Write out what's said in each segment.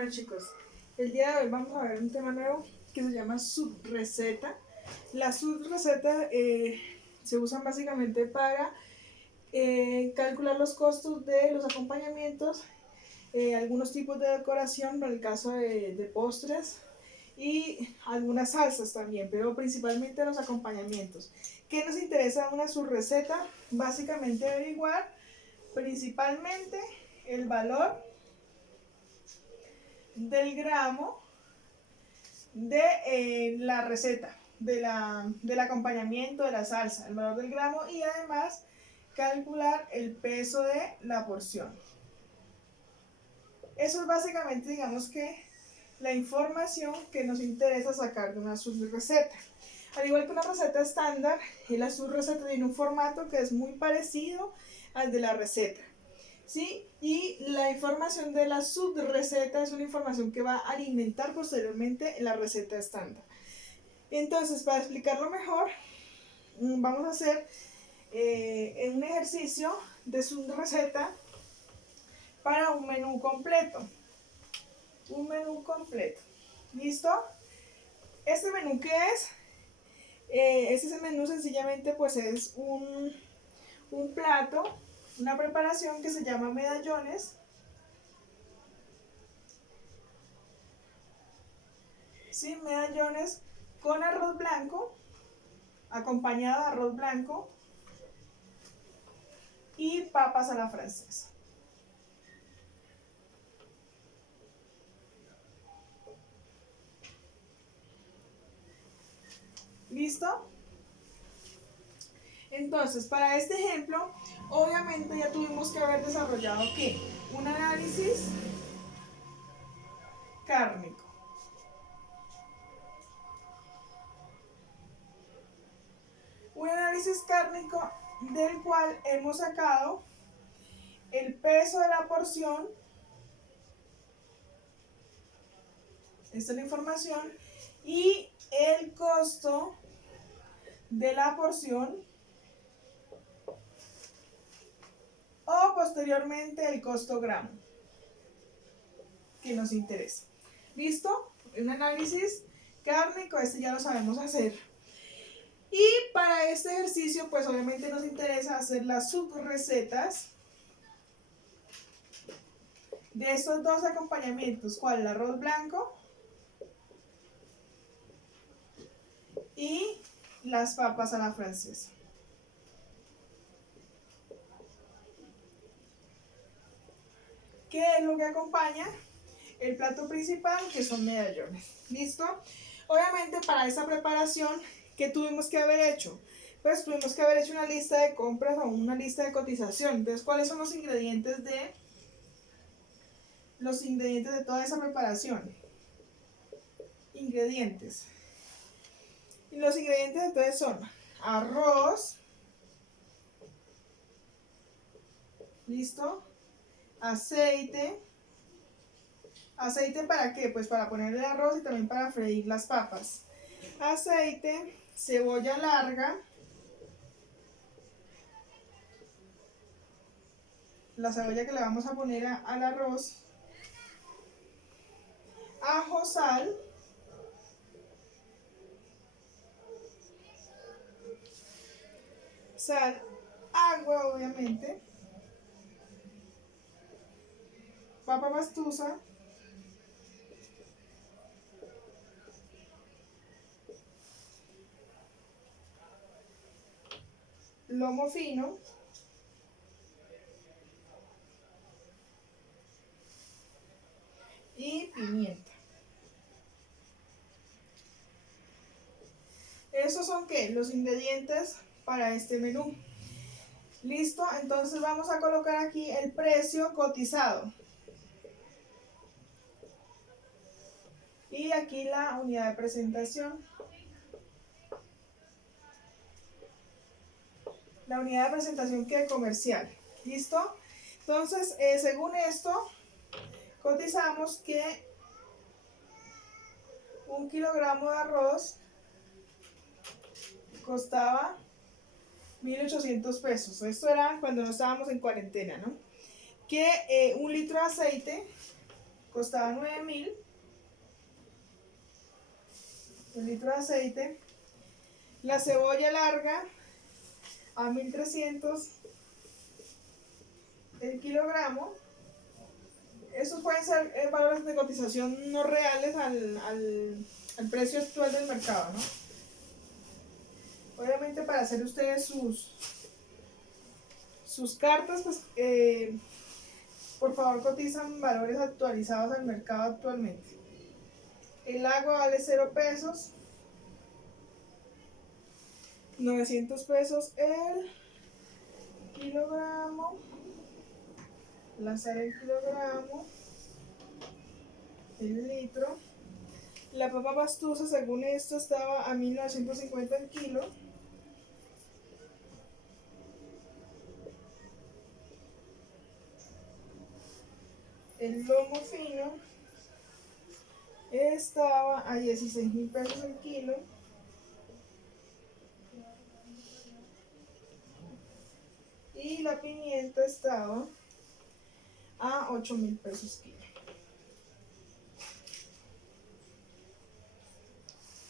Bueno chicos, el día de hoy vamos a ver un tema nuevo que se llama subreceta. La subreceta se usan básicamente para calcular los costos de los acompañamientos, algunos tipos de decoración, en el caso de postres y algunas salsas también, pero principalmente los acompañamientos. ¿Qué nos interesa una subreceta? Básicamente averiguar principalmente el valor del gramo de la receta, del acompañamiento de la salsa, el valor del gramo, y además calcular el peso de la porción. Eso es básicamente, digamos que, la información que nos interesa sacar de una subreceta. Al igual que una receta estándar, la subreceta tiene un formato que es muy parecido al de la receta, ¿sí? Y la información de la subreceta es una información que va a alimentar posteriormente la receta estándar. Entonces, para explicarlo mejor, vamos a hacer un ejercicio de subreceta para un menú completo. Un menú completo. ¿Listo? ¿Este menú qué es? Este menú sencillamente pues es un plato, una preparación que se llama medallones. ¿Sí? Medallones con arroz blanco, acompañado de arroz blanco y papas a la francesa. ¿Listo? Entonces, para este ejemplo, obviamente ya tuvimos que haber desarrollado ¿qué? Un análisis cárnico. Un análisis cárnico del cual hemos sacado el peso de la porción, esta es la información, y el costo de la porción, o posteriormente el costo gramo que nos interesa. ¿Listo? Un análisis cárnico, este ya lo sabemos hacer. Y para este ejercicio, pues obviamente nos interesa hacer las subrecetas de estos dos acompañamientos. ¿Cuál? El arroz blanco y las papas a la francesa. ¿Qué es lo que acompaña el plato principal? Que son medallones. ¿Listo? Obviamente para esta preparación, ¿qué tuvimos que haber hecho? Pues tuvimos que haber hecho una lista de compras o una lista de cotización. Entonces, ¿cuáles son los ingredientes de toda esa preparación? Ingredientes. Y los ingredientes entonces son arroz, ¿listo? Aceite. ¿Aceite para qué? Pues para poner el arroz y también para freír las papas. Aceite, cebolla larga, la cebolla que le vamos a poner al arroz, ajo, sal, agua obviamente, papa pastusa, lomo fino, y pimienta. ¿Esos son qué? Los ingredientes para este menú. ¿Listo? Entonces vamos a colocar aquí el precio cotizado. Y aquí la unidad de presentación. La unidad de presentación que es comercial. ¿Listo? Entonces, según esto, cotizamos que 1 kilogramo de arroz costaba 1.800 pesos. Esto era cuando no estábamos en cuarentena, ¿no? Que 1 litro de aceite costaba 9.000 el litro de aceite. La cebolla larga a 1.300 el kilogramo. Estos pueden ser valores de cotización no reales al precio actual del mercado, ¿no? Obviamente para hacer ustedes sus cartas, pues por favor cotizan valores actualizados al mercado actualmente. El agua vale 0 pesos, 900 pesos el kilogramo, la sal el kilogramo, el litro. La papa pastusa, según esto, estaba a 1.950 el kilo. El lomo fino estaba a 16.000 pesos el kilo. Y la pimienta estaba a 8.000 pesos kilo.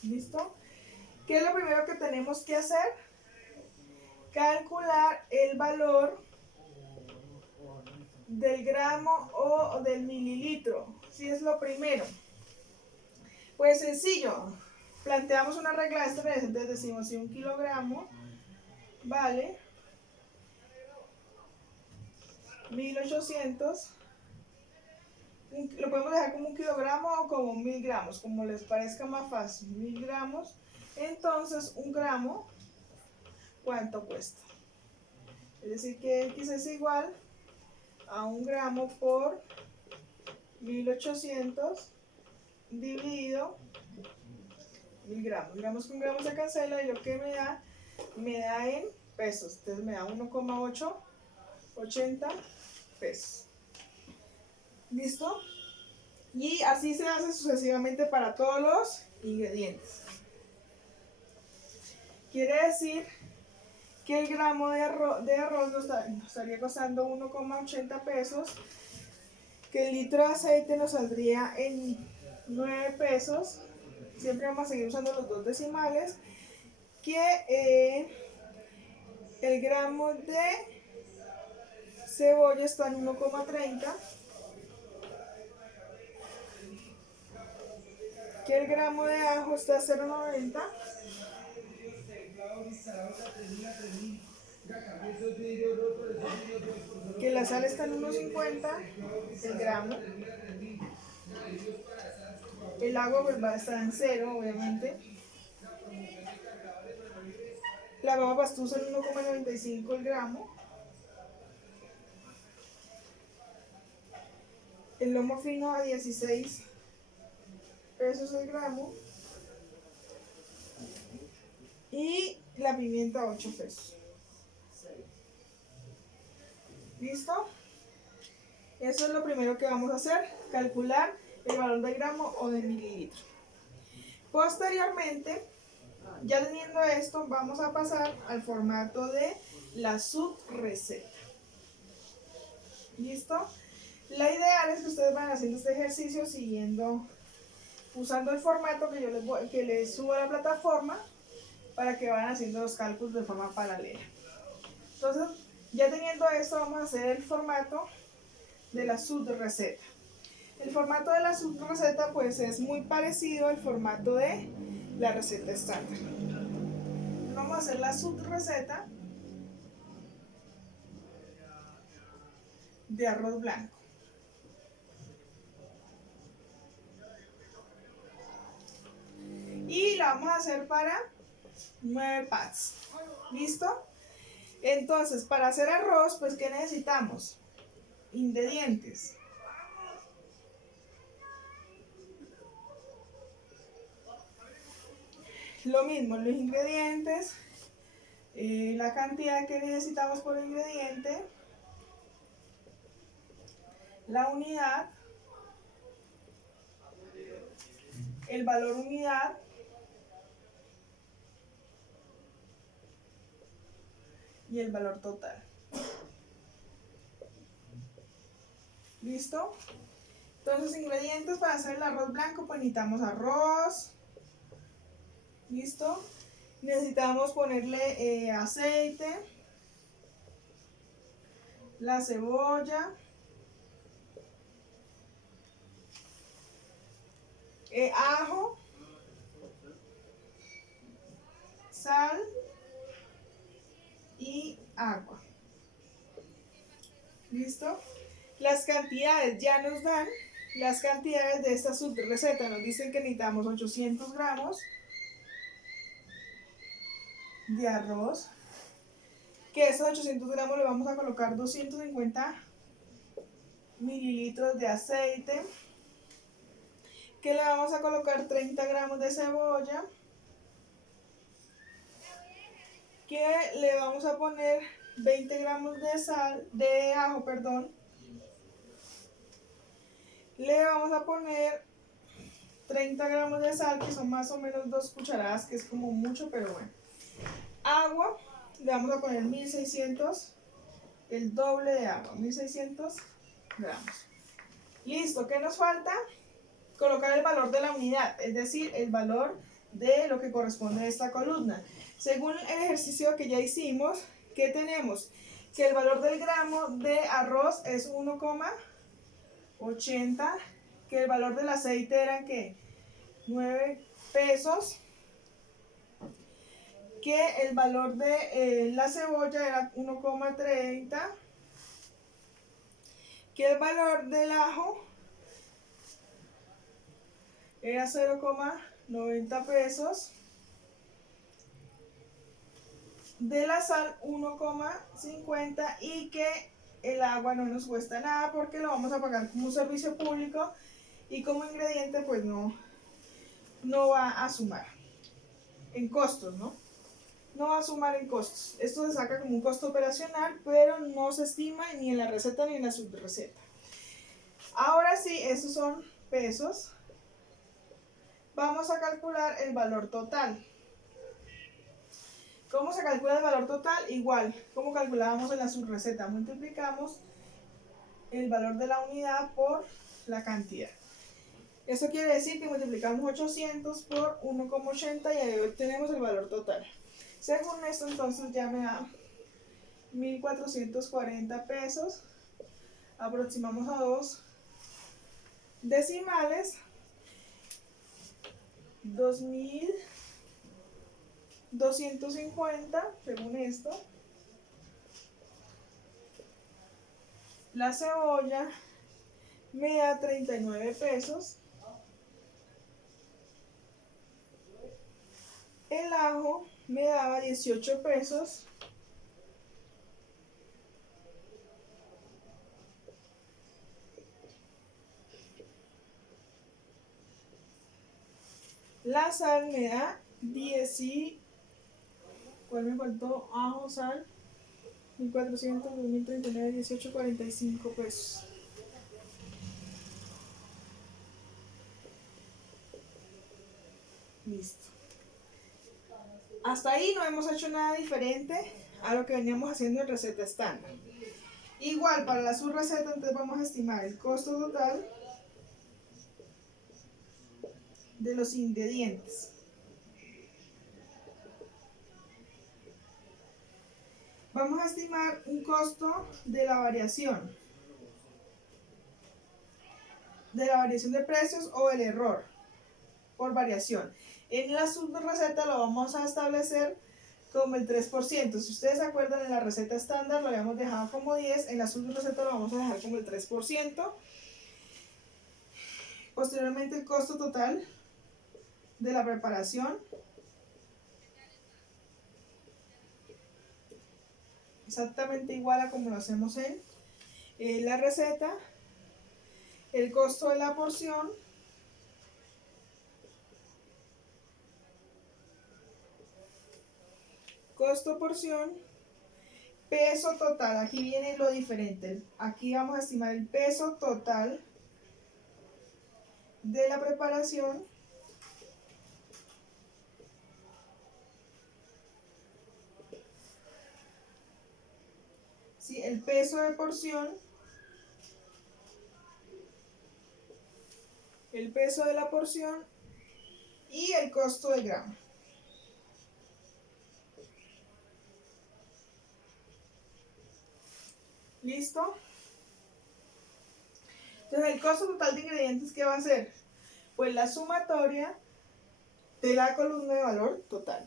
¿Listo? ¿Qué es lo primero que tenemos que hacer? Calcular el valor del gramo o del mililitro. Si es lo primero. Pues sencillo. Planteamos una regla de este, entonces decimos si 1 kilogramo vale 1.800, lo podemos dejar como 1 kilogramo o como 1.000 gramos, como les parezca más fácil. 1.000 gramos, entonces 1 gramo, ¿cuánto cuesta? Es decir que X es igual a 1 gramo por 1.800 dividido 1.000 gramos. Digamos que 1 gramo se cancela y lo que me da en pesos. Entonces me da 1,880 pesos. ¿Listo? Y así se hace sucesivamente para todos los ingredientes. Quiere decir que el gramo de arroz nos estaría costando 1,80 pesos, que el litro de aceite nos saldría en 9 pesos, siempre vamos a seguir usando los dos decimales, que el gramo de cebolla está en 1,30, que el gramo de ajo está a 0,90, que la sal está en 1,50 el gramo, el agua pues va a estar en 0 obviamente, la papa pastusa en 1,95 el gramo, el lomo fino a 16 pesos el gramo y la pimienta a 8 pesos. ¿Listo? Eso es lo primero que vamos a hacer, calcular el valor de gramo o de mililitro. Posteriormente, ya teniendo esto, vamos a pasar al formato de la subreceta. ¿Listo? La ideal es que ustedes vayan haciendo este ejercicio usando el formato que les subo a la plataforma para que vayan haciendo los cálculos de forma paralela. Entonces, ya teniendo esto, vamos a hacer el formato de la subreceta. El formato de la subreceta pues es muy parecido al formato de la receta estándar. Vamos a hacer la subreceta de arroz blanco. Y la vamos a hacer para 9 pads. ¿Listo? Entonces, para hacer arroz, pues ¿qué necesitamos? Ingredientes. Lo mismo, los ingredientes, la cantidad que necesitamos por ingrediente, la unidad, el valor unidad, y el valor total. ¿Listo? Entonces, ingredientes para hacer el arroz blanco, pues necesitamos arroz, ¿listo? Necesitamos ponerle aceite, la cebolla, ajo, sal y agua. ¿Listo? Las cantidades ya nos dan las cantidades de esta subreceta. Nos dicen que necesitamos 800 gramos de arroz, que estos 800 gramos le vamos a colocar 250 mililitros de aceite, que le vamos a colocar 30 gramos de cebolla, que le vamos a poner 20 gramos de sal, de ajo, perdón, le vamos a poner 30 gramos de sal, que son más o menos 2 cucharadas, que es como mucho, pero bueno. Agua, le vamos a poner 1600, el doble de agua, 1600 gramos. Listo, ¿qué nos falta? Colocar el valor de la unidad, es decir, el valor de lo que corresponde a esta columna. Según el ejercicio que ya hicimos, ¿qué tenemos? Que el valor del gramo de arroz es 1,80, que el valor del aceite era ¿qué? 9 pesos, que el valor de la cebolla era 1,30, que el valor del ajo era 0,90 pesos, de la sal 1,50 y que el agua no nos cuesta nada porque lo vamos a pagar como un servicio público y como ingrediente pues no va a sumar en costos, ¿no? No va a sumar en costos. Esto se saca como un costo operacional, pero no se estima ni en la receta ni en la subreceta. Ahora sí, estos son pesos. Vamos a calcular el valor total. ¿Cómo se calcula el valor total? Igual, como calculábamos en la subreceta, multiplicamos el valor de la unidad por la cantidad. Eso quiere decir que multiplicamos 800 por 1,80 y ahí obtenemos el valor total. Según esto, entonces ya me da 1.440 pesos. Aproximamos a 2 decimales. 2.250, según esto. La cebolla me da 39 pesos. El ajo me daba 18 pesos. La sal me da 10 y... ¿Cuál me faltó? Ajo, sal. 1.400, 2.039, 18, 45 pesos. Listo. Hasta ahí no hemos hecho nada diferente a lo que veníamos haciendo en receta estándar. Igual para la subreceta, entonces vamos a estimar el costo total de los ingredientes. Vamos a estimar un costo de la variación de precios o el error por variación. En la subreceta lo vamos a establecer como el 3%. Si ustedes se acuerdan, en la receta estándar lo habíamos dejado como 10, en la subreceta lo vamos a dejar como el 3%. Posteriormente el costo total de la preparación, exactamente igual a como lo hacemos en la receta. El costo de la porción, costo porción, peso total. Aquí viene lo diferente. Aquí vamos a estimar el peso total de la preparación. Sí, el peso de porción el peso de la porción y el costo del gramo. ¿Listo? Entonces el costo total de ingredientes, ¿qué va a ser? Pues la sumatoria de la columna de valor total.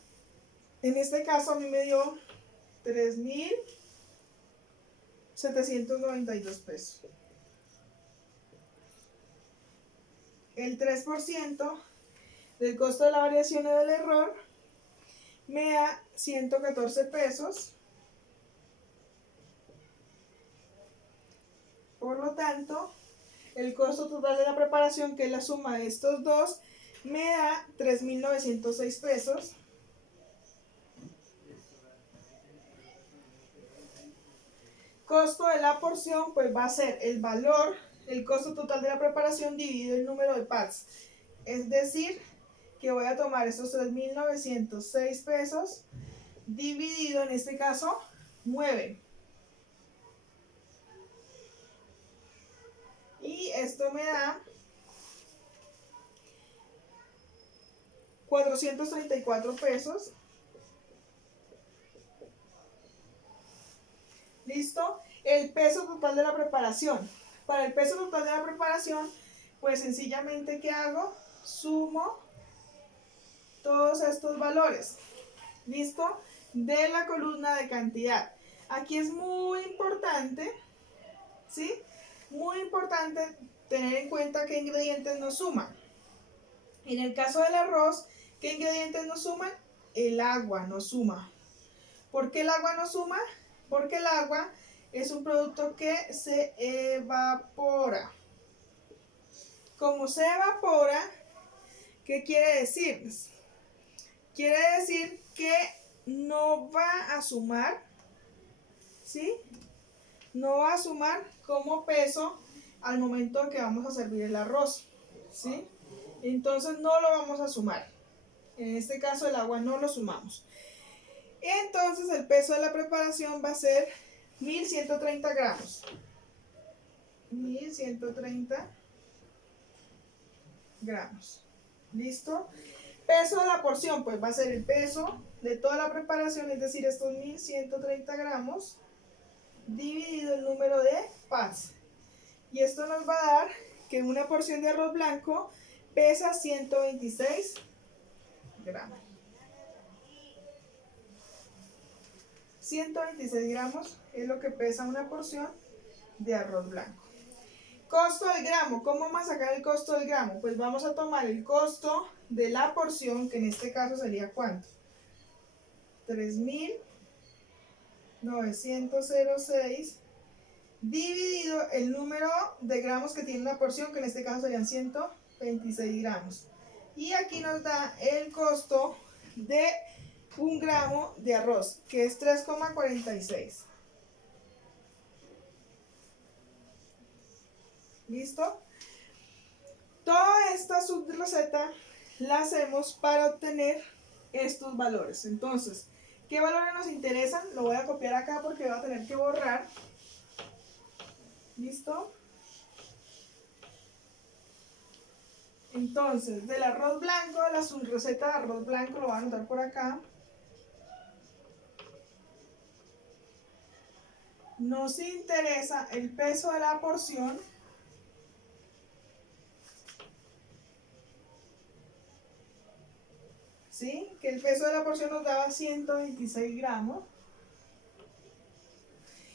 En este caso a mí me dio 3.792 pesos. El 3% del costo de la variación o del error me da 114 pesos. Por lo tanto, el costo total de la preparación, que es la suma de estos dos, me da 3.906 pesos. Costo de la porción, pues va a ser el valor, el costo total de la preparación dividido el número de parts. Es decir, que voy a tomar estos 3.906 pesos dividido, en este caso, 9. Y esto me da 434 pesos. ¿Listo? El peso total de la preparación. Para el peso total de la preparación, pues sencillamente, ¿qué hago? Sumo todos estos valores. ¿Listo? De la columna de cantidad. Aquí es muy importante, ¿sí? Muy importante tener en cuenta qué ingredientes nos suman. En el caso del arroz, ¿qué ingredientes nos suman? El agua nos suma. ¿Por qué el agua nos suma? Porque el agua es un producto que se evapora. Como se evapora, ¿qué quiere decir? Quiere decir que no va a sumar, ¿sí? No va a sumar como peso al momento que vamos a servir el arroz, ¿sí? Entonces no lo vamos a sumar. En este caso el agua no lo sumamos. Entonces el peso de la preparación va a ser 1.130 gramos. 1.130 gramos. ¿Listo? Peso de la porción, pues va a ser el peso de toda la preparación, es decir, estos 1.130 gramos dividido el número de parts. Y esto nos va a dar que una porción de arroz blanco pesa 126 gramos. 126 gramos es lo que pesa una porción de arroz blanco. Costo del gramo. ¿Cómo vamos a sacar el costo del gramo? Pues vamos a tomar el costo de la porción, que en este caso sería ¿cuánto? 3.906 dividido el número de gramos que tiene una porción, que en este caso serían 126 gramos. Y aquí nos da el costo de 1 gramo de arroz, que es 3,46. ¿Listo? Toda esta subreceta la hacemos para obtener estos valores. Entonces, ¿qué valores nos interesan? Lo voy a copiar acá porque voy a tener que borrar. ¿Listo? Entonces, del arroz blanco, la subreceta de arroz blanco, lo voy a anotar por acá. Nos interesa el peso de la porción. ¿Sí? Que el peso de la porción nos daba 126 gramos.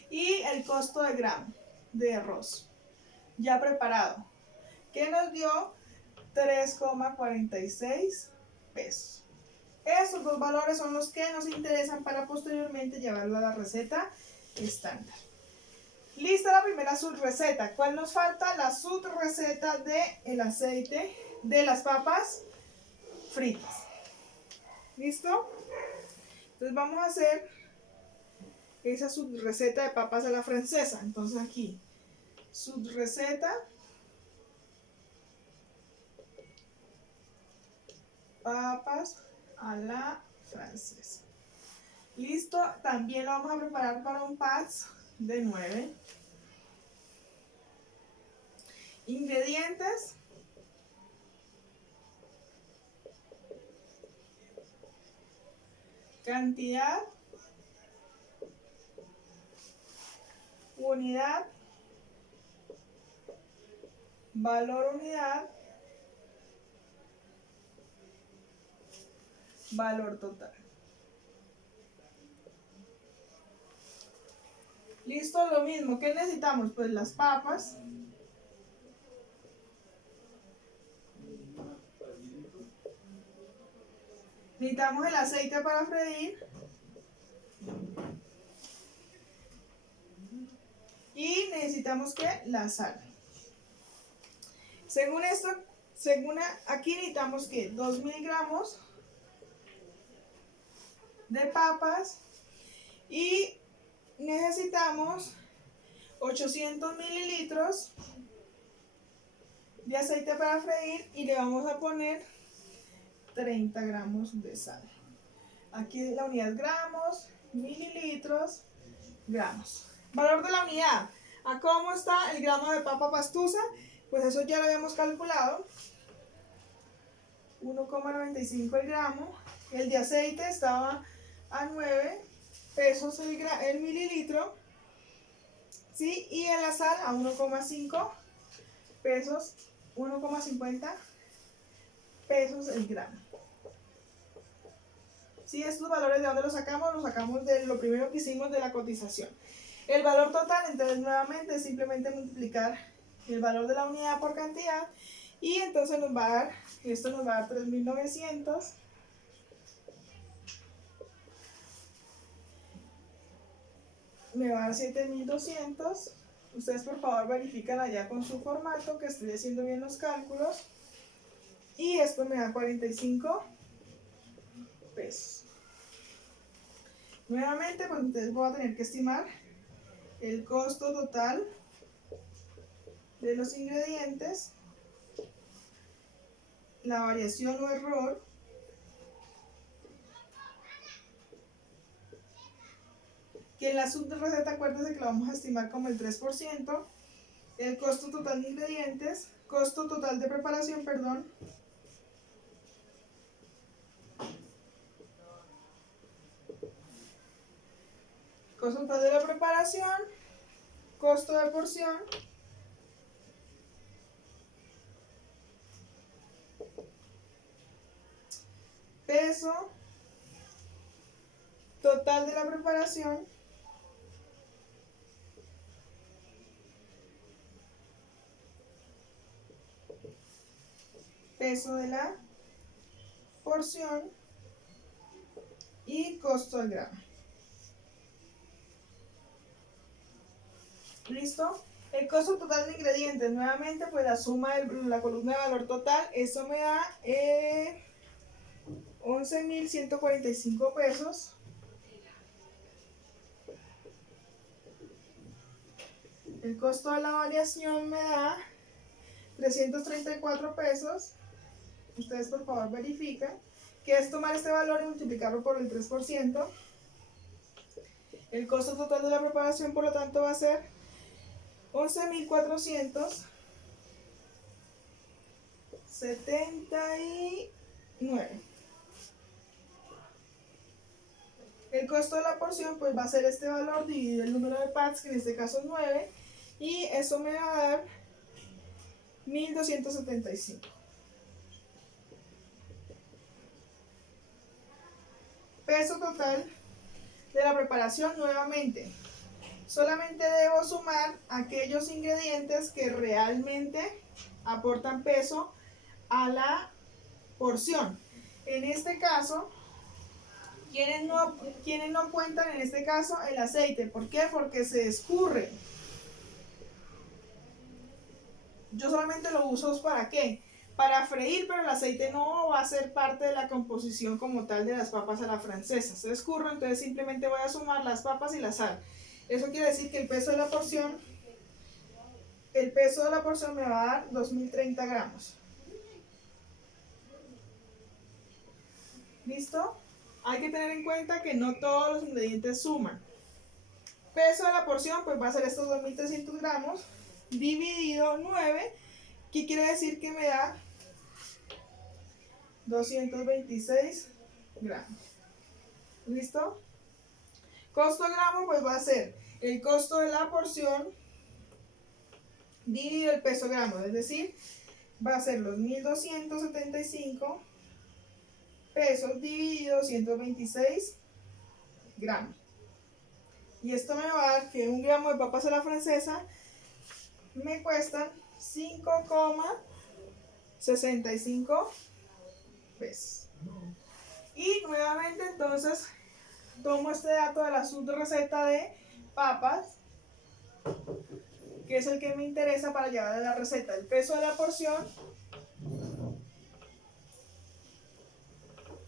Y el costo de gramo de arroz ya preparado, que nos dio 3,46 pesos. Esos dos valores son los que nos interesan para posteriormente llevarlo a la receta estándar. Lista la primera subreceta. ¿Cuál nos falta? La subreceta del aceite de las papas fritas. ¿Listo? Entonces vamos a hacer esa subreceta de papas a la francesa. Entonces aquí, subreceta papas a la francesa. Listo, también lo vamos a preparar para un patch de 9. Ingredientes: cantidad, unidad, valor unidad, valor total. Listo, lo mismo. ¿Qué necesitamos? Pues las papas. Necesitamos el aceite para freír. Y necesitamos ¿qué? La sal. Según esto, aquí necesitamos que 2000 gramos de papas y necesitamos 800 mililitros de aceite para freír y le vamos a poner 30 gramos de sal. Aquí la unidad gramos, mililitros, gramos. Valor de la unidad. ¿A cómo está el gramo de papa pastusa? Pues eso ya lo habíamos calculado. 1,95 el gramo. El de aceite estaba a 9 pesos el mililitro. ¿Sí? Y en la sal a 1,5 pesos, 1,50 pesos el gramo. ¿Sí? Estos valores, ¿de dónde los sacamos? Los sacamos de lo primero que hicimos de la cotización. El valor total, entonces nuevamente es simplemente multiplicar el valor de la unidad por cantidad y entonces nos va a dar, esto nos va a dar 3.900 me va a dar 7.200. Ustedes por favor verifican allá con su formato que estoy haciendo bien los cálculos y esto me da 45 pesos. Nuevamente pues ustedes van a tener que estimar el costo total de los ingredientes, la variación o error, que en la subreceta acuérdense que lo vamos a estimar como el 3%, el costo total de ingredientes, costo total de preparación, perdón, costo total de la preparación, costo de porción, peso total de la preparación, peso de la porción y costo al gramo. ¿Listo? El costo total de ingredientes, nuevamente pues la suma de la columna de valor total, eso me da 11.145 pesos. El costo de la variación me da 334 pesos. Ustedes por favor verifican que es tomar este valor y multiplicarlo por el 3%. El costo total de la preparación por lo tanto va a ser 11.479. El costo de la porción pues va a ser este valor dividido el número de pads, que en este caso es 9, y eso me va a dar 1.275. Peso total de la preparación, nuevamente, solamente debo sumar aquellos ingredientes que realmente aportan peso a la porción. En este caso, ¿quiénes no cuentan en este caso? El aceite. ¿Por qué? Porque se escurre. Yo solamente lo uso ¿para qué? Para freír, pero el aceite no va a ser parte de la composición como tal de las papas a la francesa. Se escurre, entonces simplemente voy a sumar las papas y la sal. Eso quiere decir que el peso de la porción me va a dar 2.030 gramos. ¿Listo? Hay que tener en cuenta que no todos los ingredientes suman. Peso de la porción pues va a ser estos 2.300 gramos dividido 9, que quiere decir que me da 226 gramos. ¿Listo? Costo gramo pues va a ser el costo de la porción dividido el peso gramo, es decir, va a ser los 1275 pesos dividido 126 gramos. Y esto me va a dar que un gramo de papas a la francesa me cuestan 5,65 pesos. Y nuevamente entonces tomo este dato de la subreceta de papas, que es el que me interesa para llevar a la receta. El peso de la porción,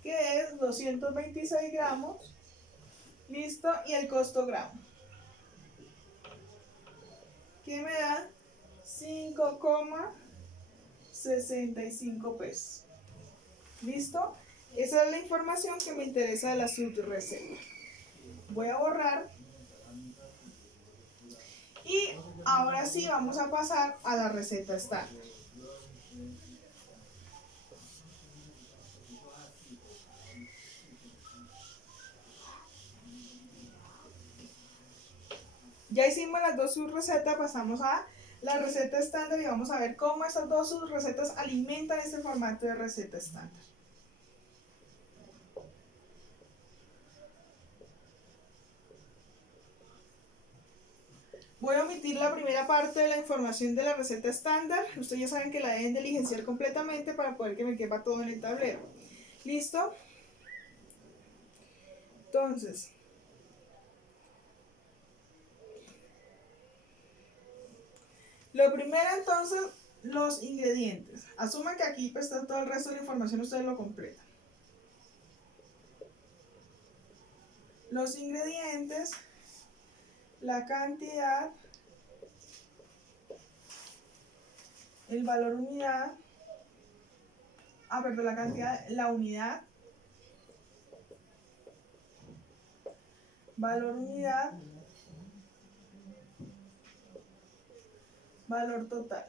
que es 226 gramos. Listo, y el costo gramo, que me da 5,65 pesos. ¿Listo? Esa es la información que me interesa de la subreceta. Voy a borrar. Y ahora sí vamos a pasar a la receta estándar. Ya hicimos las dos subrecetas, pasamos a la receta estándar y vamos a ver cómo estas dos subrecetas alimentan este formato de receta estándar. Voy a omitir la primera parte de la información de la receta estándar. Ustedes ya saben que la deben diligenciar completamente para poder que me quepa todo en el tablero. ¿Listo? Entonces, lo primero entonces, los ingredientes. Asuman que aquí pues, está todo el resto de la información, ustedes lo completan. Los ingredientes, la cantidad, el valor unidad, perdón, la cantidad, la unidad, valor unidad, valor total.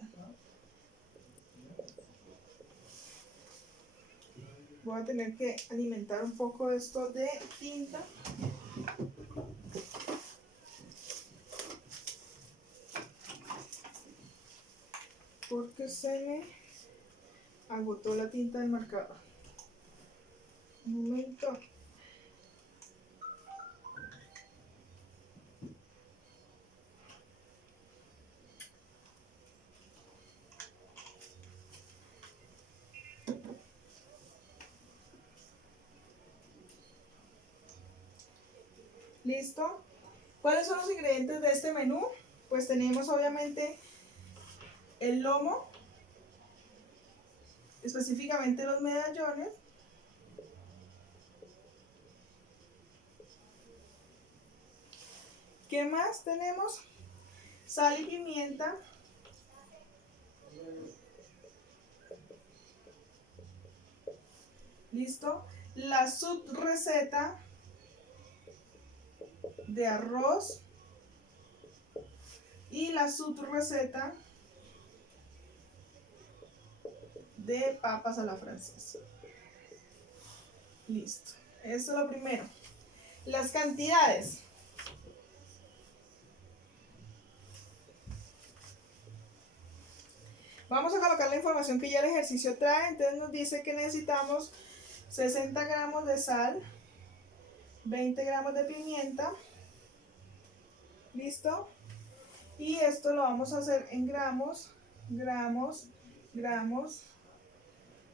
Voy a tener que alimentar un poco esto de tinta. Porque se me agotó la tinta del marcador. Un momento. ¿Listo? ¿Cuáles son los ingredientes de este menú? Pues tenemos obviamente el lomo, específicamente los medallones, ¿qué más tenemos? Sal y pimienta, ¿listo? La subreceta de arroz y la subreceta de papas a la francesa. Listo, eso es lo primero. Las cantidades. Vamos a colocar la información que ya el ejercicio trae. Entonces nos dice que necesitamos 60 gramos de sal, 20 gramos de pimienta. ¿Listo? Y esto lo vamos a hacer en gramos, gramos, gramos,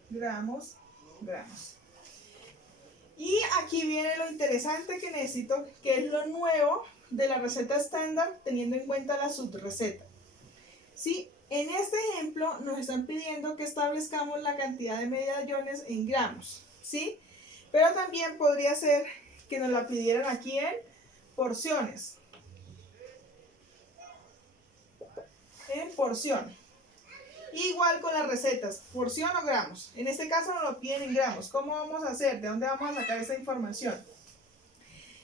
gramos, gramos. Y aquí viene lo interesante que necesito, que es lo nuevo de la receta estándar, teniendo en cuenta la subreceta. ¿Sí? En este ejemplo nos están pidiendo que establezcamos la cantidad de medallones en gramos, ¿sí? Pero también podría ser que nos la pidieran aquí en porciones. En porción. Igual con las recetas, porción o gramos. En este caso nos lo piden en gramos. ¿Cómo vamos a hacer? ¿De dónde vamos a sacar esa información?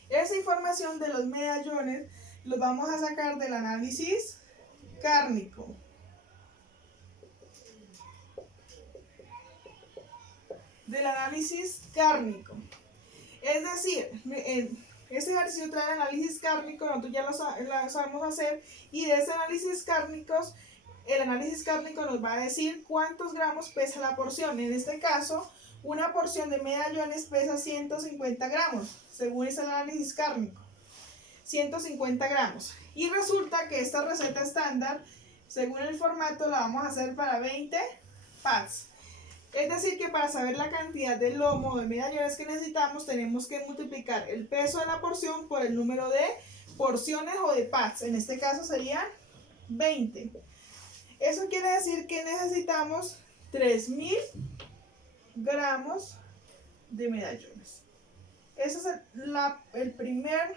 Esa información de los medallones los vamos a sacar del análisis cárnico. Del análisis cárnico. Es decir, este ejercicio trae el análisis kármico, nosotros ya lo sabemos hacer, y de ese análisis kármicos, el análisis kármico nos va a decir cuántos gramos pesa la porción. En este caso, una porción de medallones pesa 150 gramos, según ese análisis kármico. 150 gramos. Y resulta que esta receta estándar, según el formato, la vamos a hacer para 20 pads. Es decir, que para saber la cantidad de lomo de medallones que necesitamos, tenemos que multiplicar el peso de la porción por el número de porciones o de pads. En este caso serían 20. Eso quiere decir que necesitamos 3000 gramos de medallones. Esa es la primera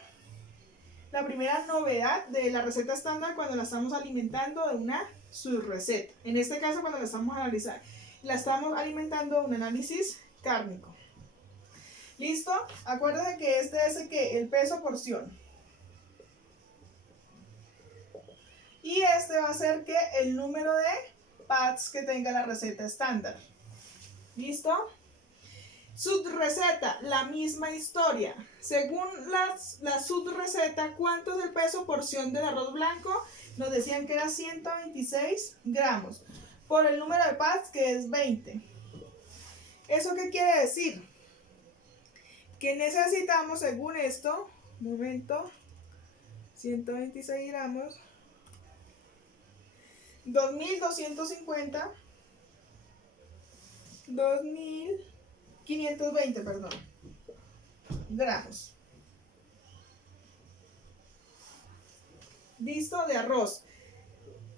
novedad de la receta estándar cuando la estamos alimentando de una subreceta. En este caso, cuando la estamos alimentando de un análisis kármico. ¿Listo? Acuérdense que este es el peso porción. Y este va a ser el número de pads que tenga la receta estándar. ¿Listo? Subreceta, la misma historia. Según la subreceta, ¿cuánto es el peso porción del arroz blanco? Nos decían que era 126 gramos. Por el número de pads, que es 20. ¿Eso qué quiere decir? Que necesitamos, según esto, 126 gramos, 2250, 2520, perdón, gramos. Listo, de arroz.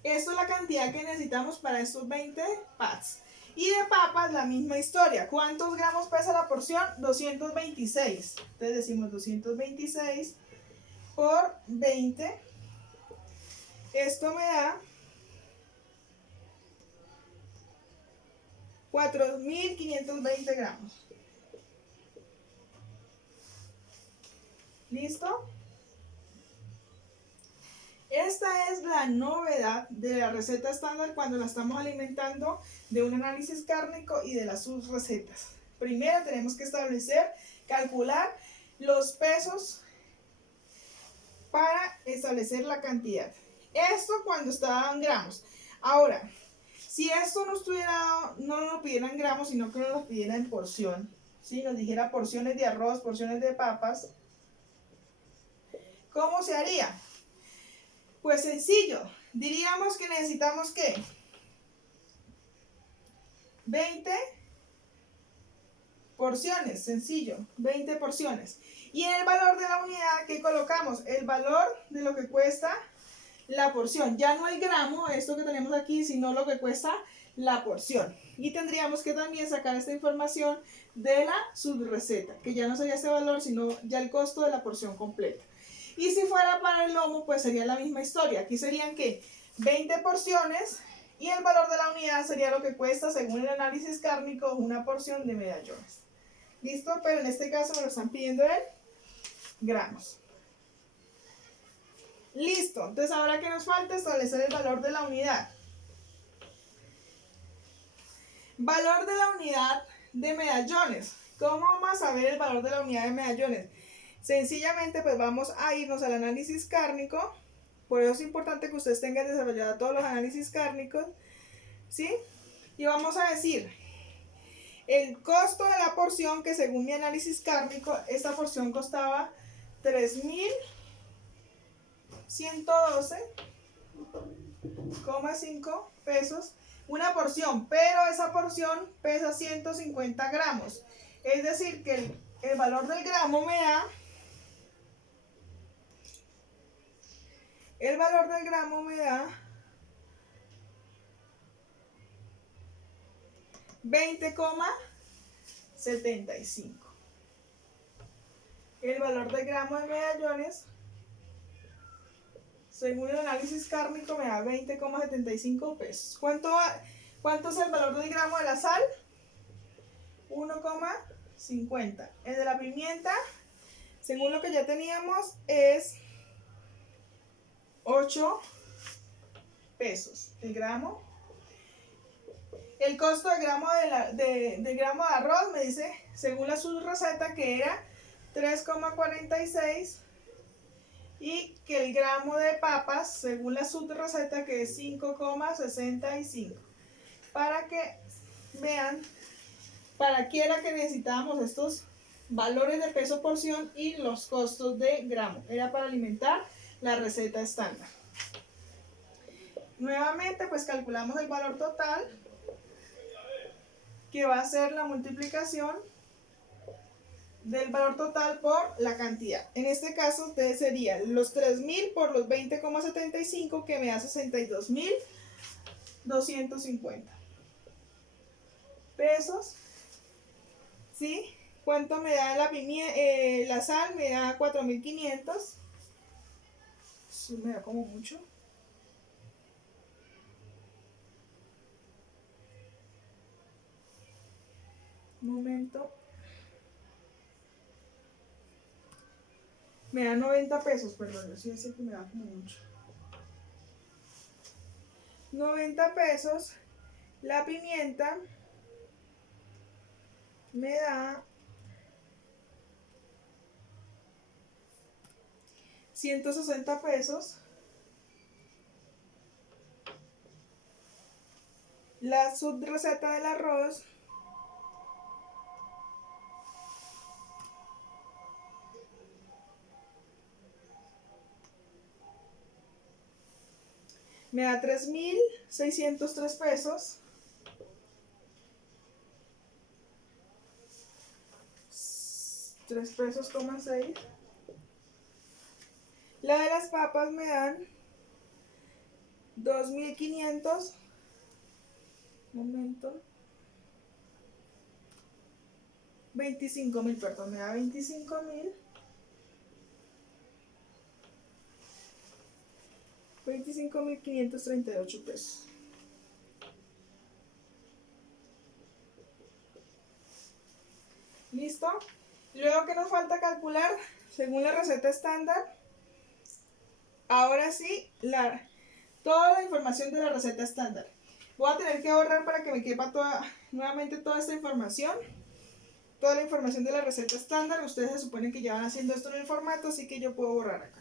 Esto es la cantidad que necesitamos para estos 20 pads. Y de papas, la misma historia. ¿Cuántos gramos pesa la porción? 226. Entonces decimos 226 por 20. Esto me da 4520 gramos. ¿Listo? Esta es la novedad de la receta estándar cuando la estamos alimentando de un análisis kármico y de las subrecetas. Primero tenemos que calcular los pesos para establecer la cantidad. Esto cuando estaba en gramos. Ahora, si esto no nos pidieran gramos, sino que nos lo pidieran en porción, ¿sí? Nos dijera porciones de arroz, porciones de papas, ¿cómo se haría? Pues sencillo, diríamos que necesitamos ¿qué? 20 porciones, sencillo, 20 porciones. Y en el valor de la unidad, ¿qué colocamos? El valor de lo que cuesta la porción. Ya no el gramo, esto que tenemos aquí, sino lo que cuesta la porción. Y tendríamos que también sacar esta información de la subreceta, que ya no sería este valor, sino ya el costo de la porción completa. Y si fuera para el lomo, pues sería la misma historia. Aquí serían ¿qué? 20 porciones y el valor de la unidad sería lo que cuesta, según el análisis kármico, una porción de medallones. ¿Listo? Pero en este caso me lo están pidiendo en gramos. Listo. Entonces, ahora que nos falta establecer el valor de la unidad. Valor de la unidad de medallones. ¿Cómo vamos a saber el valor de la unidad de medallones? Sencillamente, pues vamos a irnos al análisis kármico. Por eso es importante que ustedes tengan desarrollado todos los análisis kármicos, ¿sí? Y vamos a decir el costo de la porción, que según mi análisis kármico, esta porción costaba 3112,5 pesos. Una porción, pero esa porción pesa 150 gramos. Es decir, que el valor del gramo me da... El valor del gramo me da 20,75. El valor del gramo de medallones, según el análisis kármico, me da 20,75 pesos. ¿Cuánto es el valor del gramo de la sal? 1,50. El de la pimienta, según lo que ya teníamos, es 8 pesos el gramo. El costo de gramo de arroz me dice, según la subreceta, que era 3,46 y que el gramo de papas, según la subreceta, que es 5,65. Para que vean para qué era que necesitábamos estos valores de peso porción y los costos de gramo. Era para alimentar la receta estándar. Nuevamente, pues calculamos el valor total, que va a ser la multiplicación del valor total por la cantidad. En este caso, ustedes serían los 3.000 por los 20,75, que me da 62.250 pesos. ¿Sí? ¿Cuánto me da la sal? Me da 4.500. Eso me da como mucho. Un momento. Me da 90 pesos, perdón, yo sí sé que me da como mucho. 90 pesos. La pimienta me da 160 pesos. La subreceta del arroz me da 3.603 pesos. 3 pesos, 6. La de las papas me dan 2.500. Momento. 25.000, perdón, me da 25.000. 25.538 pesos. ¿Listo? Luego, que nos falta calcular según la receta estándar. Ahora sí, toda la información de la receta estándar. Voy a tener que ahorrar para que me quepa nuevamente toda esta información. Toda la información de la receta estándar. Ustedes se suponen que ya van haciendo esto en el formato, así que yo puedo borrar acá.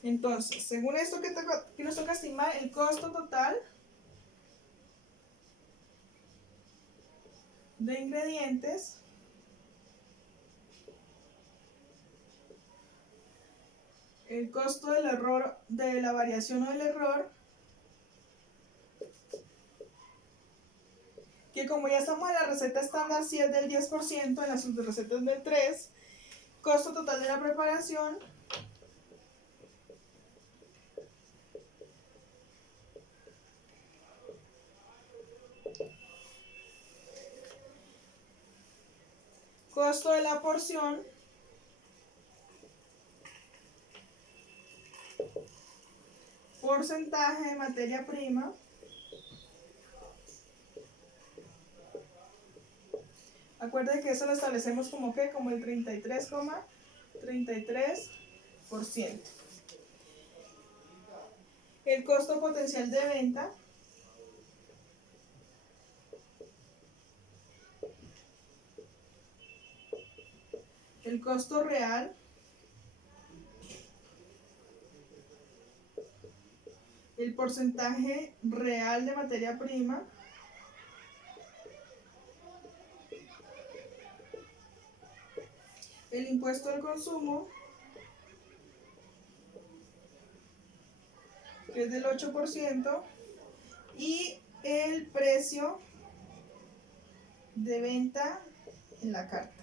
Entonces, según esto que nos toca estimar el costo total de ingredientes, el costo del error, de la variación o del error, que como ya estamos en la receta estándar, si es del 10%, en la subreceta es del 3%, costo total de la preparación, costo de la porción, porcentaje de materia prima, acuérdense que eso lo establecemos como que, como el 33,33%. El costo potencial de venta, el costo real, el porcentaje real de materia prima, el impuesto al consumo, que es del 8%, y el precio de venta en la carta.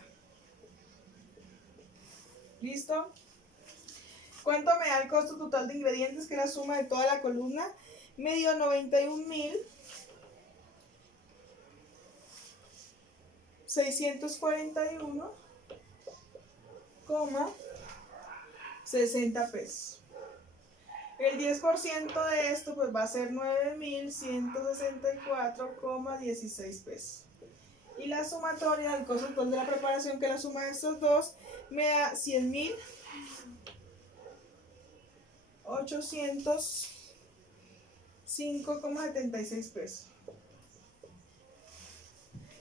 ¿Listo? ¿Cuánto me da el costo total de ingredientes, que es la suma de toda la columna? Me dio 91.641,60 pesos. El 10% de esto pues va a ser 9.164,16 pesos. Y la sumatoria del costo total de la preparación, que es la suma de estos dos, me da 100.805,76 pesos.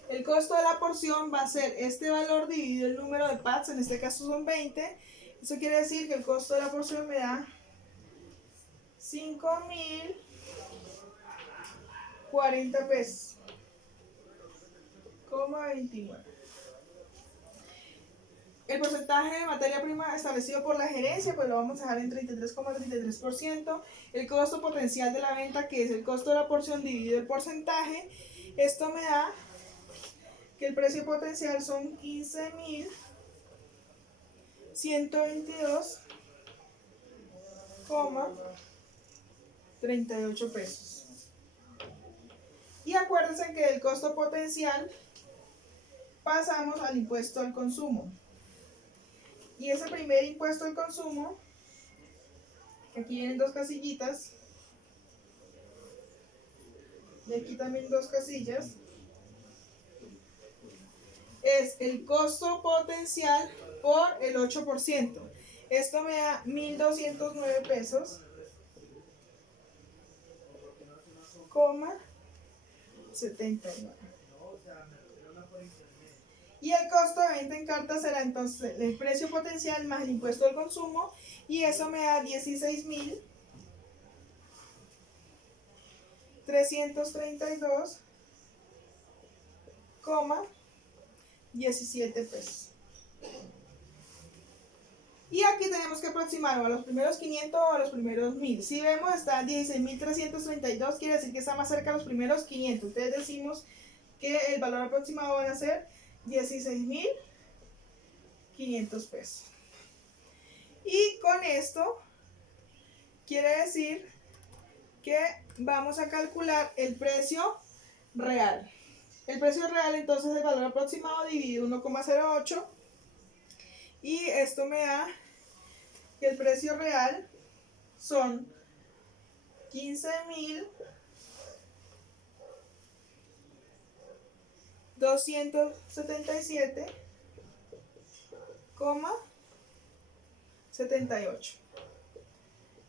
El costo de la porción va a ser este valor dividido el número de pads, en este caso son 20. Eso quiere decir que el costo de la porción me da 5.040 pesos, 29. El porcentaje de materia prima establecido por la gerencia, pues lo vamos a dejar en 33,33%. El costo potencial de la venta, que es el costo de la porción dividido el porcentaje, esto me da que el precio potencial son 15.122,38 pesos. Y acuérdense que del costo potencial pasamos al impuesto al consumo. Y ese primer impuesto al consumo, aquí vienen dos casillitas, y aquí también dos casillas, es el costo potencial por el 8%. Esto me da 1.209 pesos, 79. Y el costo de venta en carta será entonces el precio potencial más el impuesto al consumo, y eso me da 16.332,17 pesos. Y aquí tenemos que aproximar a los primeros 500 o a los primeros 1000. Si vemos, está 16.332, quiere decir que está más cerca de los primeros 500. Entonces decimos que el valor aproximado van a ser 16.500 pesos. Y con esto quiere decir que vamos a calcular el precio real. El precio real entonces es el valor aproximado dividido 1,08, y esto me da que el precio real son 15.277,78.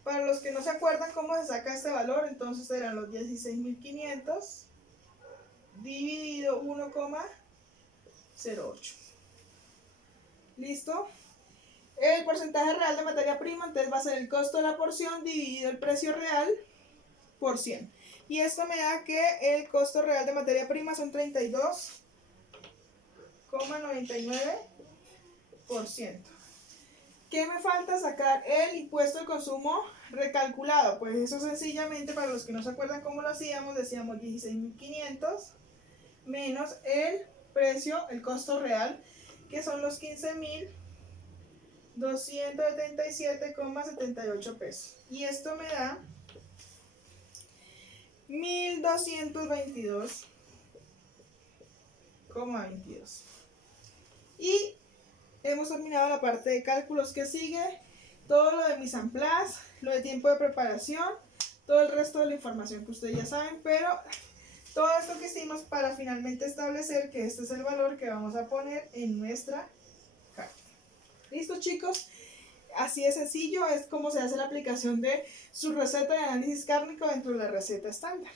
Para los que no se acuerdan cómo se saca este valor, entonces serán los 16.500 dividido 1,08. ¿Listo? El porcentaje real de materia prima, entonces va a ser el costo de la porción dividido el precio real por 100. Y esto me da que el costo real de materia prima son 32,99%. ¿Qué me falta? Sacar el impuesto al consumo recalculado. Pues eso sencillamente, para los que no se acuerdan cómo lo hacíamos, decíamos 16.500 menos el precio, el costo real, que son los 15.277,78 pesos. Y esto me da 1.222,22. Y hemos terminado la parte de cálculos. Que sigue todo lo de mise en place, lo de tiempo de preparación, todo el resto de la información que ustedes ya saben, pero todo esto que hicimos para finalmente establecer que este es el valor que vamos a poner en nuestra carta. ¿Listo, chicos? Así de sencillo es como se hace la aplicación de su receta de análisis cárnico dentro de la receta estándar.